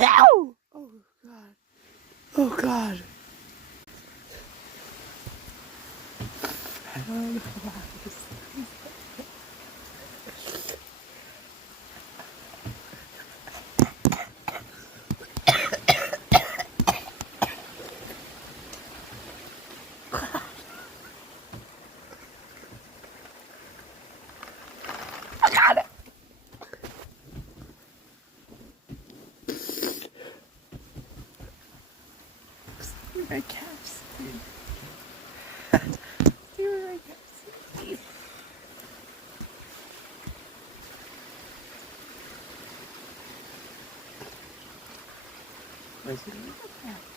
Ow! Oh God. Oh God. I don't know why this. I got it. See my calves, dude. See my calves. Where's the calves?